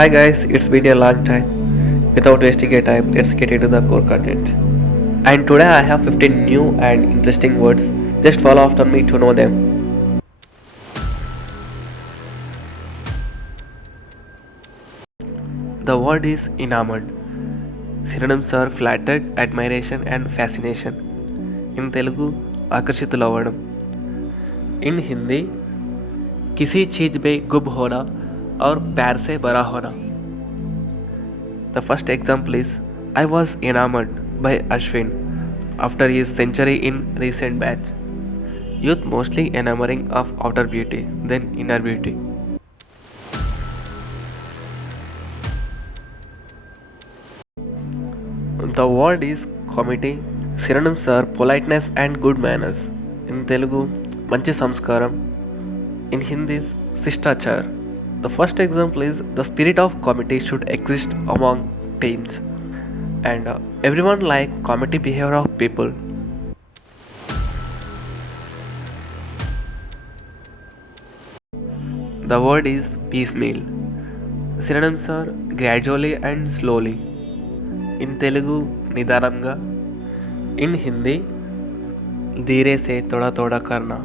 Hi guys, it's been a long time. Without wasting your time, let's get into the core content. And today I have 15 new and interesting words. Just follow after me to know them. The word is enamored. Synonyms are flattered, admiration and fascination. In Telugu, आकर्षितुलవ్వడం. In Hindi, किसी चीज में गुम होना और प्यार से भरा होना. The first example is I was enamored by Ashwin after his century in recent batch. Youth mostly enamoring of outer beauty than inner beauty. The word is comedy. Synonyms are politeness and good manners. In Telugu, manchi samskaram. In Hindi, sistachar. The first example is the spirit of comedy should exist among teams, and everyone like comedy behavior of people. The word is piecemeal. Synonyms are gradually and slowly. In Telugu, nidaramga. In Hindi, धीरे से थोड़ा थोड़ा करना.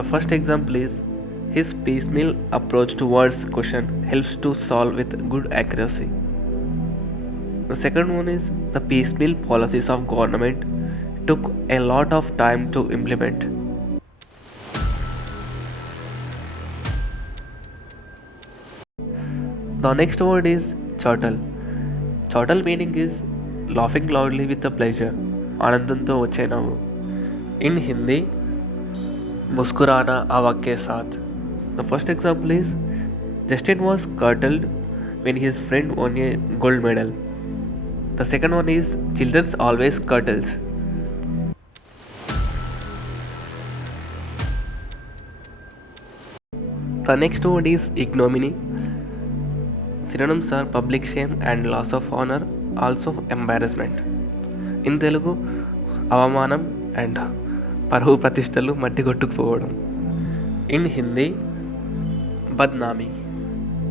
The first example is his piecemeal approach towards question helps to solve with good accuracy. The second one is the piecemeal policies of government took a lot of time to implement. The next word is chortle. Chortle meaning is laughing loudly with the pleasure. आनंदंతో వచ్చే నవ్వు. In Hindi, मुस्कुराना आवाज़ के साथ. The first example is Justin was curdled when his friend won a gold medal. The second one is children's always curdles. The next word is ignominy. Synonyms are public shame and loss of honor, also embarrassment. In Telugu, అవమానం and పరువు ప్రతిష్టలు మట్టి కొట్టుకుపోవడం. In Hindi, badnami.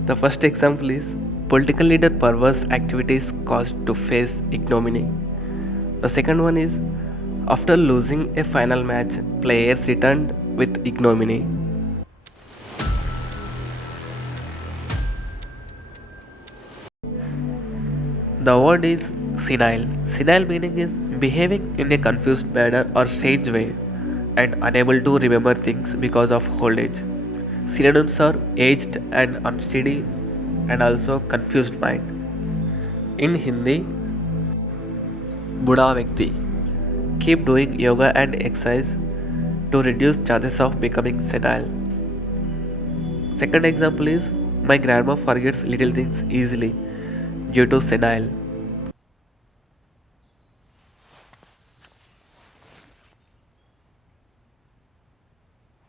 The first example is political leader perverse activities caused to face ignominy. The second one is after losing a final match, players returned with ignominy. The word is senile. Senile meaning is behaving in a confused manner or strange way and unable to remember things because of old age. Synonyms are aged and unsteady and also confused mind. In Hindi, Buddha Vyakti. Keep doing yoga and exercise to reduce chances of becoming senile. Second example is my grandma forgets little things easily due to senile.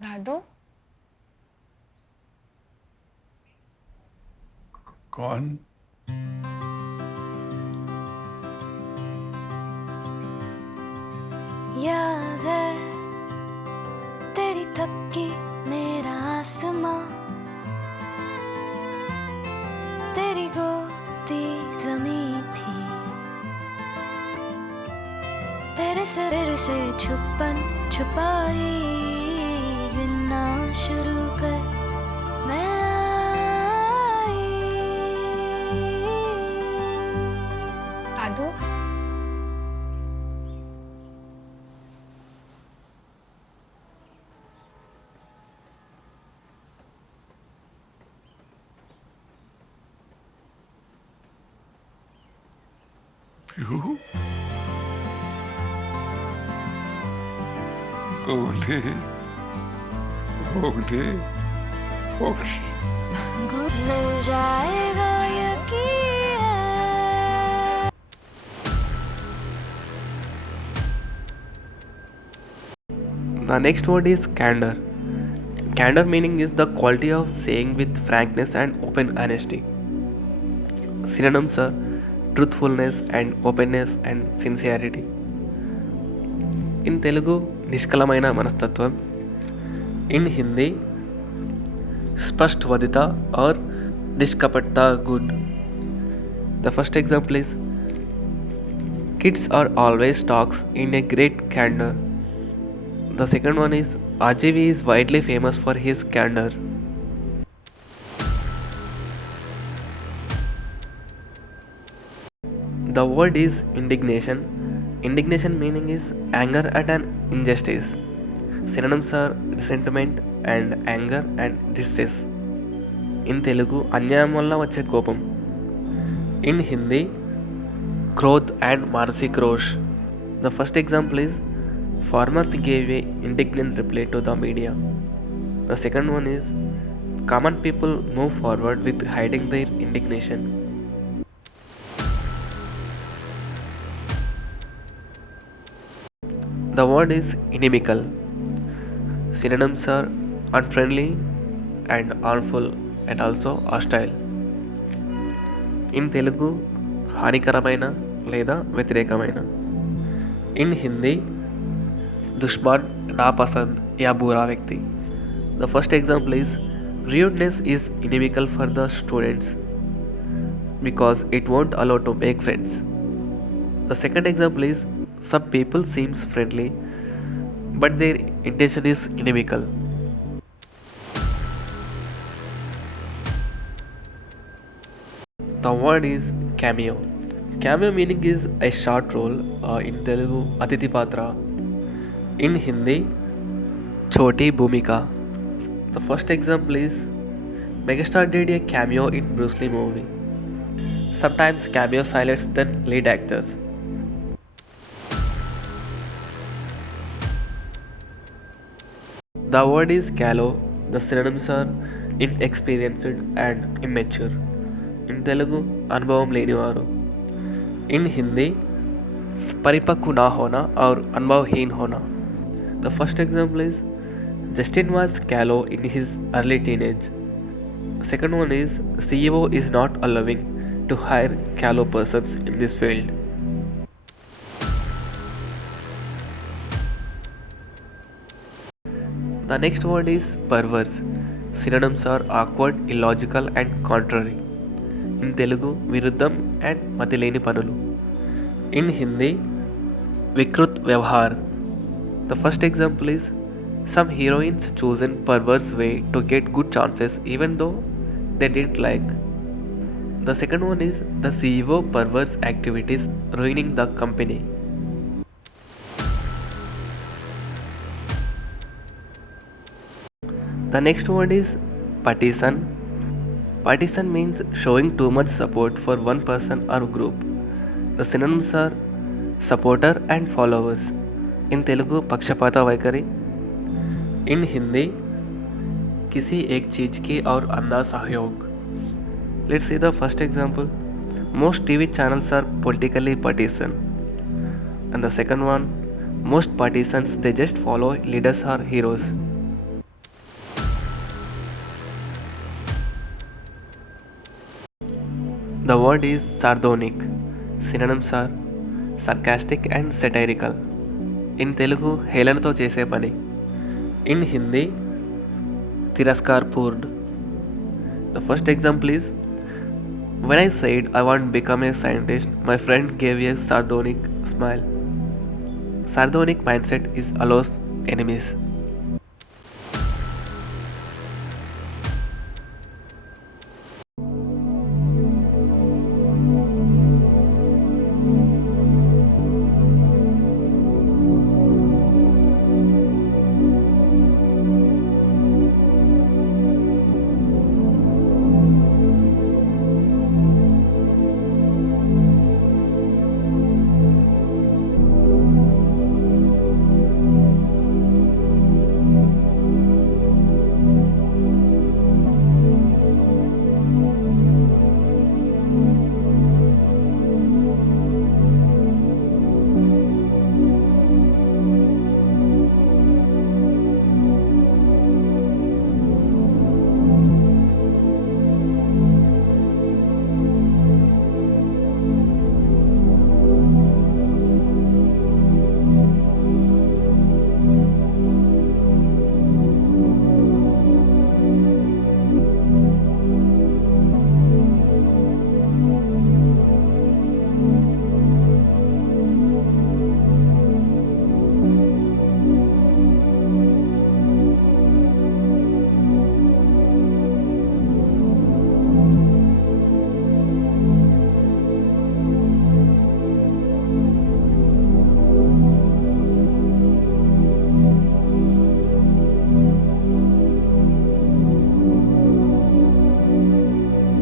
दादू कौन? याद है तेरी थपकी मेरा आसमां, तेरी गोदी जमी थी, तेरे सिर से छुपन छुपाई गिनना शुरू कर मैं आई। दादू You? Holy, holy, holy. घुट मिल जाएगा यकीन है। The next word is candor. Candor meaning is the quality of saying with frankness and open honesty. Synonyms are truthfulness and openness and sincerity. In Telugu, నిష్కలమైన మనస్తత్వం. In Hindi, स्पष्ट वदिता और Nishkapatta good. The first example is kids are always talks in a great candor. The second one is RGV is widely famous for his candor. The word is indignation. Indignation meaning is anger at an injustice. Synonyms are resentment and anger and distress. In Telugu, అన్యాయం వల్ల వచ్చే కోపం. In Hindi, క్రోధ్ and మానసిక Roche. The first example is farmers gave a indignant reply to the media. The second one is common people move forward with hiding their indignation. The word is inimical. Synonyms are unfriendly and harmful and also hostile. In Telugu, హానికరమైన లేదా వ్యతిరేకమైన. In Hindi, Dushman, నాపసంద్ या बुरा व्यक्ति. The first example is rudeness is inimical for the students because it won't allow to make friends. The second example is some people seems friendly but their intention is inimical. The word is cameo. Cameo meaning is a short role in Telugu Atiti Patra. In Hindi, Choti Bhumika. The first example is Megastar did a cameo in Bruce Lee movie. Sometimes cameo highlights than lead actors. The word is callow. The synonyms are inexperienced and immature. In Telugu, అనుభవం లేనివారు. In Hindi, परिपक्व ना होना और अनुभवहीन होना. The first example is Justin was callow in his early teenage. The second one is CEO is not allowing to hire callow persons in this field. The next word is perverse. Synonyms are awkward, illogical and contrary. In Telugu, viruddham and matileni panulu. In Hindi, vikrut vyavhar. The first example is some heroines chosen perverse way to get good chances even though they didn't like. The second one is the CEO perverse activities ruining the company. The next word is partisan. Partisan means showing too much support for one person or group. The synonyms are supporter and followers. In Telugu, पक्षपाता Vaikhari. In Hindi, किसी एक चीज़ की और अंधा सहयोग. Let's see the first example. Most TV channels are politically partisan. And the second one, most partisans they just follow leaders or heroes. The word is sardonic. Synonyms are sarcastic and satirical. In Telugu, హేళనతో చేసే పని. In Hindi, తిరస్కారపూర్డ్. The first example is when I said I want to become a scientist, my friend gave a sardonic smile. Sardonic mindset is allows enemies.